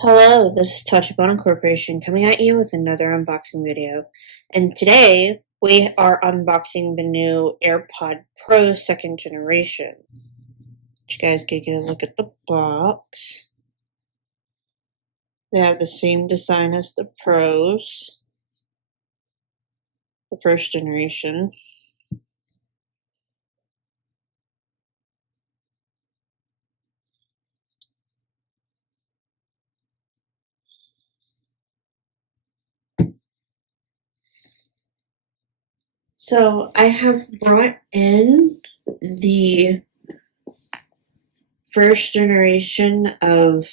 Hello, this is Tachibana Corporation coming at you with another unboxing video. And today we are unboxing the new AirPod Pro 2nd generation. You guys can get a look at the box. They have the same design as the Pros, the 1st generation. So I have brought in the 1st generation of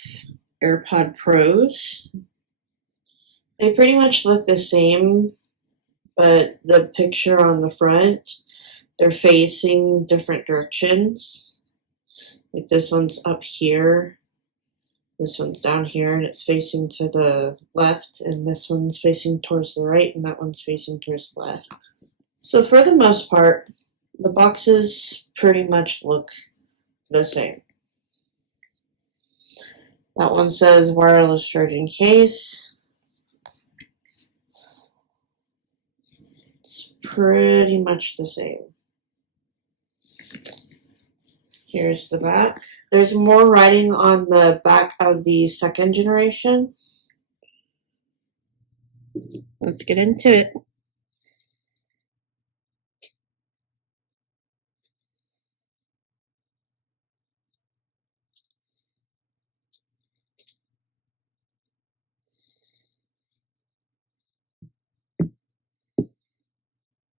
AirPod Pros. They pretty much look the same, but the picture on the front, they're facing different directions. Like this one's up here, this one's down here, and it's facing to the left, and this one's facing towards the right, and that one's facing towards the left. So for the most part, the boxes pretty much look the same. That one says wireless charging case. It's pretty much the same. Here's the back. There's more writing on the back of the 2nd generation. Let's get into it.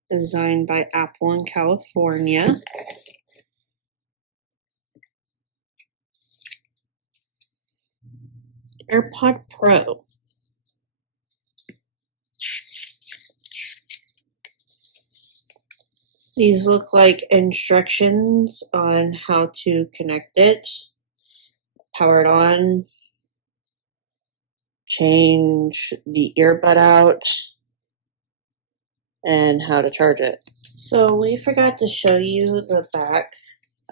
Designed by Apple in California. AirPod Pro. These look like instructions on how to connect it, power it on, change the earbud out, and how to charge it. So we forgot to show you the back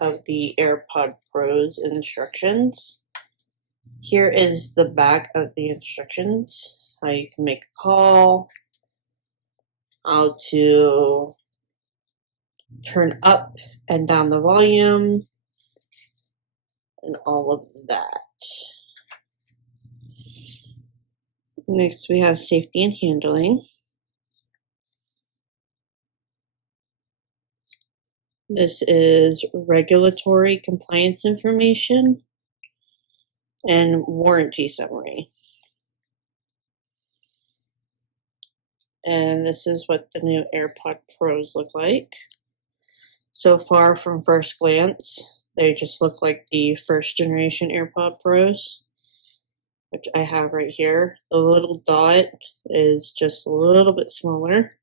of the AirPod Pro's instructions. Here is the back of the instructions, how you can make a call, how to turn up and down the volume, and all of that. Next we have safety and handling. This is regulatory compliance information and warranty summary. And this is what the new AirPod Pros look like. So far, from first glance, they just look like the 1st generation AirPod Pros, which I have right here. The little dot is just a little bit smaller.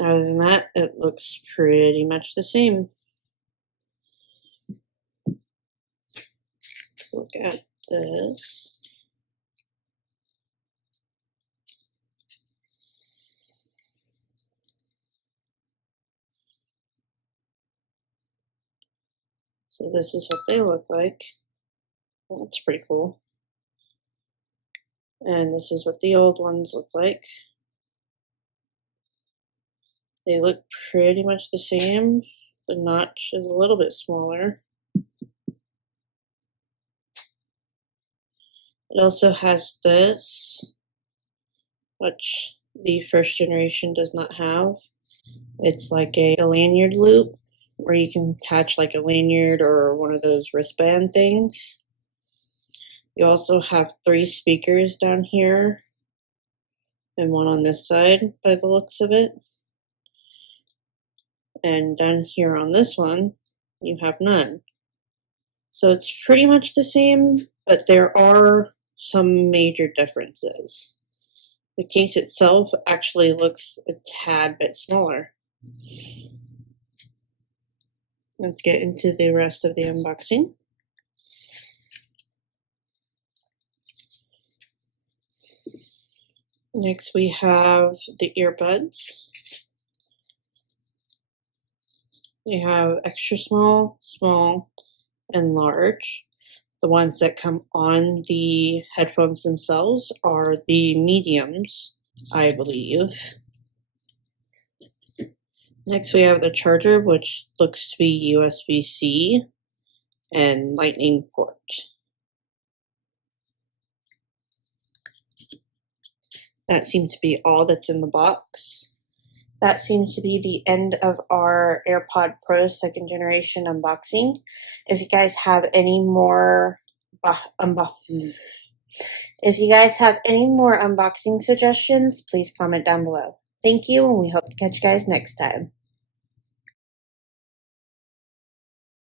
Other than that, it looks pretty much the same. Let's look at this. So this is what they look like. That's pretty cool. And this is what the old ones look like. They look pretty much the same. The notch is a little bit smaller. It also has this, which the 1st generation does not have. It's like a lanyard loop where you can attach like a lanyard or one of those wristband things. You also have 3 speakers down here and one on this side by the looks of it. And down here on this one, you have none. So it's pretty much the same, but there are some major differences. The case itself actually looks a tad bit smaller. Let's get into the rest of the unboxing. Next we have the earbuds. We have extra small, small, and large. The ones that come on the headphones themselves are the mediums, I believe. Next we have the charger, which looks to be USB-C and Lightning port. That seems to be all that's in the box. That seems to be the end of our AirPod Pro 2nd generation unboxing. If you guys have any more unboxing suggestions, please comment down below. Thank you, and we hope to catch you guys next time.